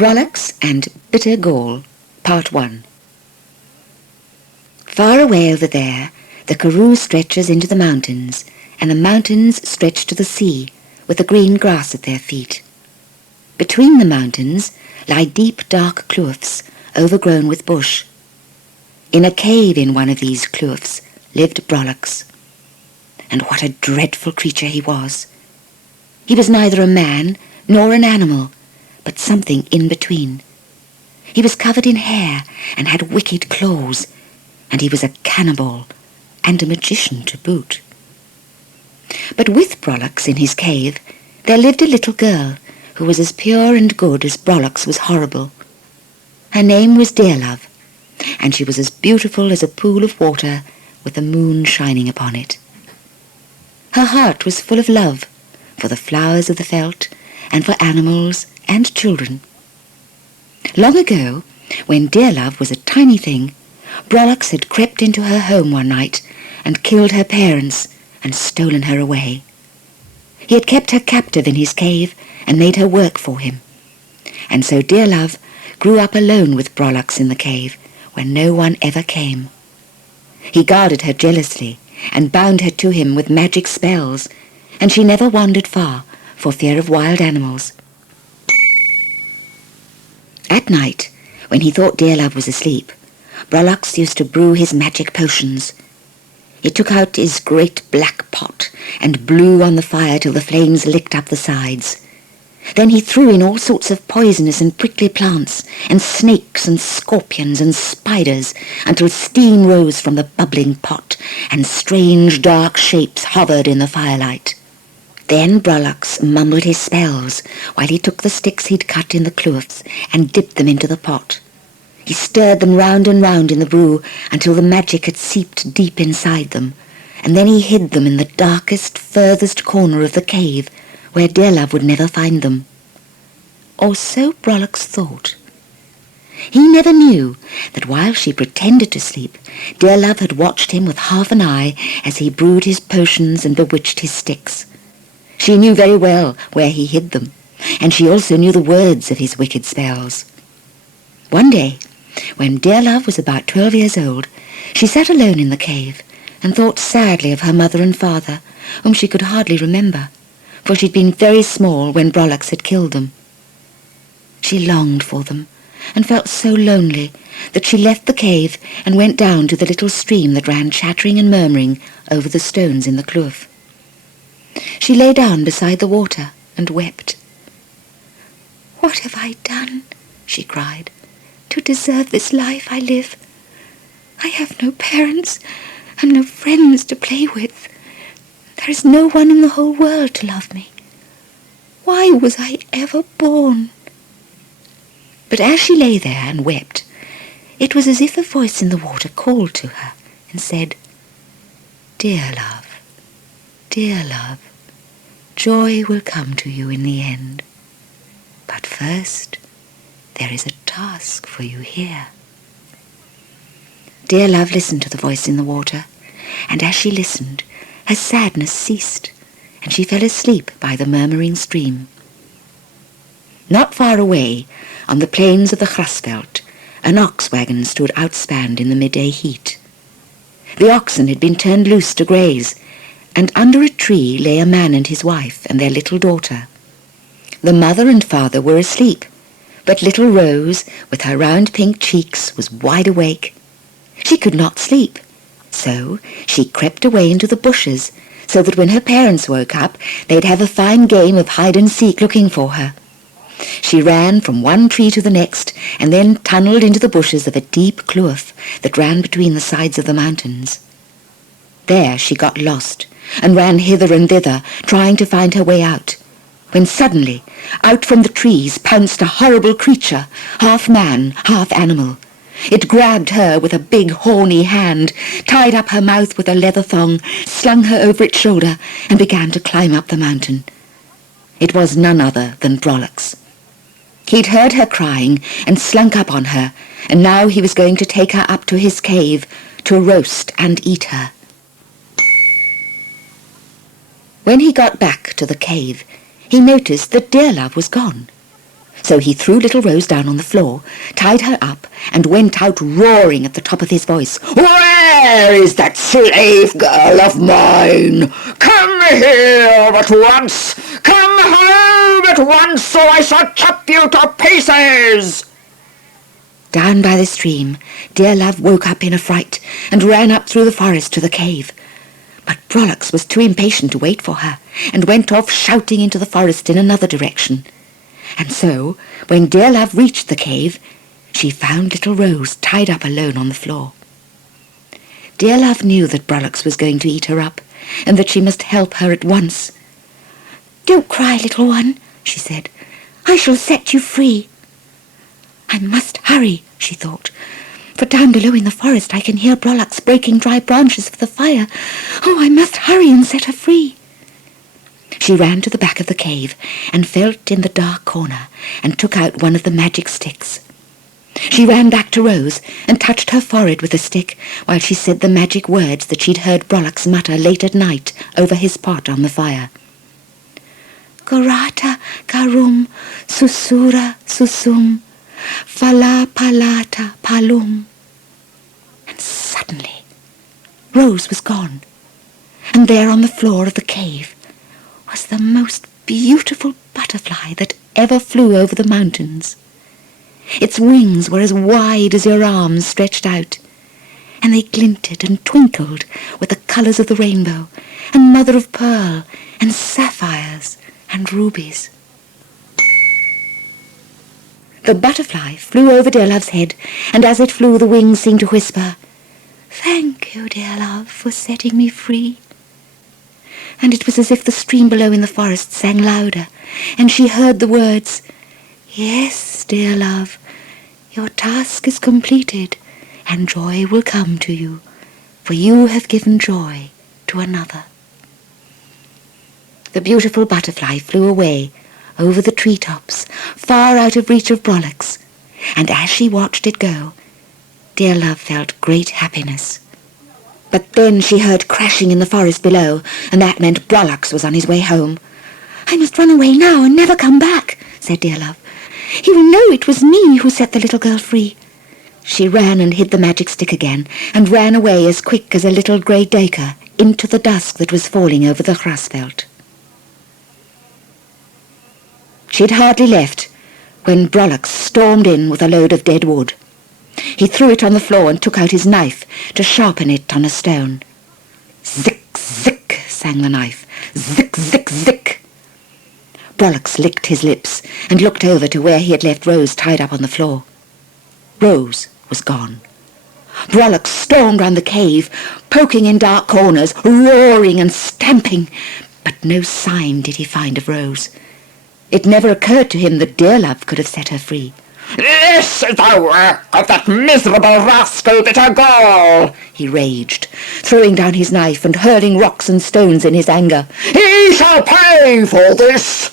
Brollocks and Bitter Gall, Part 1. Far away over there, the Karoo stretches into the mountains, and the mountains stretch to the sea, with the green grass at their feet. Between the mountains lie deep, dark kloofs, overgrown with bush. In a cave in one of these kloofs lived Brollocks. And what a dreadful creature he was! He was neither a man nor an animal, but something in between. He was covered in hair and had wicked claws, and he was a cannibal and a magician to boot. But with Brollocks in his cave there lived a little girl who was as pure and good as Brollocks was horrible. Her name was Dearlove, and she was as beautiful as a pool of water with the moon shining upon it. Her heart was full of love for the flowers of the veldt and for animals and children. Long ago, when Dearlove was a tiny thing, Brollocks had crept into her home one night and killed her parents and stolen her away. He had kept her captive in his cave and made her work for him. And so Dearlove grew up alone with Brollocks in the cave, where no one ever came. He guarded her jealously and bound her to him with magic spells, and she never wandered far for fear of wild animals. At night, when he thought Dearlove was asleep, Brollocks used to brew his magic potions. He took out his great black pot and blew on the fire till the flames licked up the sides. Then he threw in all sorts of poisonous and prickly plants, and snakes and scorpions and spiders, until steam rose from the bubbling pot, and strange dark shapes hovered in the firelight. Then Brollocks mumbled his spells, while he took the sticks he'd cut in the kloofs and dipped them into the pot. He stirred them round and round in the brew until the magic had seeped deep inside them, and then he hid them in the darkest, furthest corner of the cave, where Dearlove would never find them. Or so Brollocks thought. He never knew that while she pretended to sleep, Dearlove had watched him with half an eye as he brewed his potions and bewitched his sticks. She knew very well where he hid them, and she also knew the words of his wicked spells. One day, when Dearlove was about 12 years old, she sat alone in the cave and thought sadly of her mother and father, whom she could hardly remember, for she'd been very small when Brollocks had killed them. She longed for them, and felt so lonely that she left the cave and went down to the little stream that ran chattering and murmuring over the stones in the kloof. She lay down beside the water and wept. "What have I done," she cried, "to deserve this life I live? I have no parents and no friends to play with. There is no one in the whole world to love me. Why was I ever born?" But as she lay there and wept, it was as if a voice in the water called to her and said, "Dearlove, Dearlove, joy will come to you in the end. But first, there is a task for you here." Dearlove listened to the voice in the water, and as she listened, her sadness ceased, and she fell asleep by the murmuring stream. Not far away, on the plains of the grasveld, an ox wagon stood outspanned in the midday heat. The oxen had been turned loose to graze, and under a tree lay a man and his wife and their little daughter. The mother and father were asleep, but little Rose, with her round pink cheeks, was wide awake. She could not sleep, so she crept away into the bushes, so that when her parents woke up, they'd have a fine game of hide-and-seek looking for her. She ran from one tree to the next, and then tunnelled into the bushes of a deep kloof that ran between the sides of the mountains. There she got lost, and ran hither and thither, trying to find her way out, when suddenly, out from the trees pounced a horrible creature, half man, half animal. It grabbed her with a big horny hand, tied up her mouth with a leather thong, slung her over its shoulder, and began to climb up the mountain. It was none other than Brollocks. He'd heard her crying and slunk up on her, and now he was going to take her up to his cave to roast and eat her. When he got back to the cave, he noticed that Dearlove was gone. So he threw little Rose down on the floor, tied her up, and went out roaring at the top of his voice. "Where is that slave girl of mine? Come here at once! Come home at once, or I shall chop you to pieces!" Down by the stream, dear Love woke up in a fright and ran up through the forest to the cave. But Brollocks was too impatient to wait for her, and went off shouting into the forest in another direction. And so, when dear Love reached the cave, she found little Rose tied up alone on the floor. Dear Love knew that Brollocks was going to eat her up, and that she must help her at once. "Don't cry, little one," she said. "I shall set you free." "I must hurry," she thought, "for down below in the forest I can hear Brollocks breaking dry branches for the fire. Oh, I must hurry and set her free." She ran to the back of the cave and felt in the dark corner and took out one of the magic sticks. She ran back to Rose and touched her forehead with the stick while she said the magic words that she'd heard Brollocks mutter late at night over his pot on the fire. "Gorata garum, susura susum, fala palata palum." And suddenly Rose was gone, and there on the floor of the cave was the most beautiful butterfly that ever flew over the mountains. Its wings were as wide as your arms stretched out, and they glinted and twinkled with the colours of the rainbow, and mother of pearl, and sapphires, and rubies. The butterfly flew over dear Love's head, and as it flew the wings seemed to whisper, "Thank you, dear Love, for setting me free." And it was as if the stream below in the forest sang louder, and she heard the words, "Yes, dear Love, your task is completed, and joy will come to you, for you have given joy to another." The beautiful butterfly flew away over the treetops, far out of reach of Brollocks, and as she watched it go, dear Love felt great happiness. But then she heard crashing in the forest below, and that meant Brollocks was on his way home. "I must run away now and never come back," said dear Love. "He will know it was me who set the little girl free." She ran and hid the magic stick again, and ran away as quick as a little grey duiker into the dusk that was falling over the grasveld. She'd hardly left when Brollocks stormed in with a load of dead wood. He threw it on the floor and took out his knife to sharpen it on a stone. "Zick, zick," sang the knife. "Zick, zick, zick." Brollocks licked his lips and looked over to where he had left Rose tied up on the floor. Rose was gone. Brollocks stormed round the cave, poking in dark corners, roaring and stamping, but no sign did he find of Rose. It never occurred to him that dear Love could have set her free. "This is the work of that miserable rascal bitter Gall," he raged, throwing down his knife and hurling rocks and stones in his anger. "He shall pay for this!"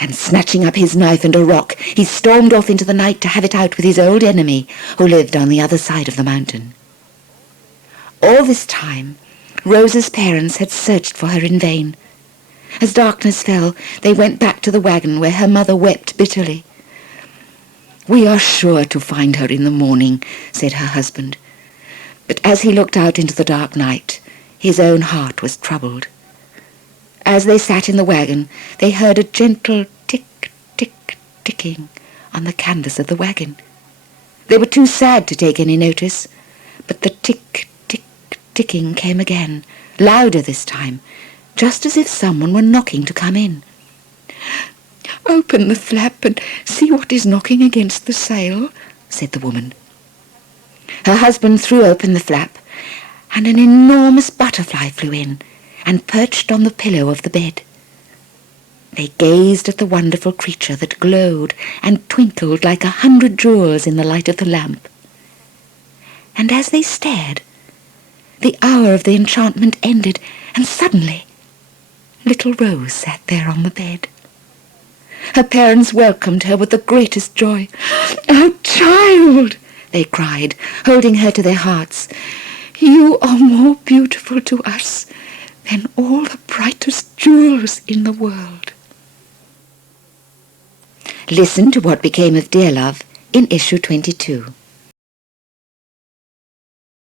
And snatching up his knife and a rock, he stormed off into the night to have it out with his old enemy, who lived on the other side of the mountain. All this time, Rose's parents had searched for her in vain. As darkness fell, they went back to the wagon where her mother wept bitterly. "We are sure to find her in the morning," said her husband. But as he looked out into the dark night, his own heart was troubled. As they sat in the wagon, they heard a gentle tick, tick, ticking on the canvas of the wagon. They were too sad to take any notice, but the tick, tick, ticking came again, louder this time, just as if someone were knocking to come in. "Open the flap and see what is knocking against the sail," said the woman. Her husband threw open the flap, and an enormous butterfly flew in and perched on the pillow of the bed. They gazed at the wonderful creature that glowed and twinkled like 100 jewels in the light of the lamp. And as they stared, the hour of the enchantment ended, and suddenly little Rose sat there on the bed. Her parents welcomed her with the greatest joy. "Our child!" they cried, holding her to their hearts. "You are more beautiful to us than all the brightest jewels in the world." Listen to what became of Dearlove in issue 22.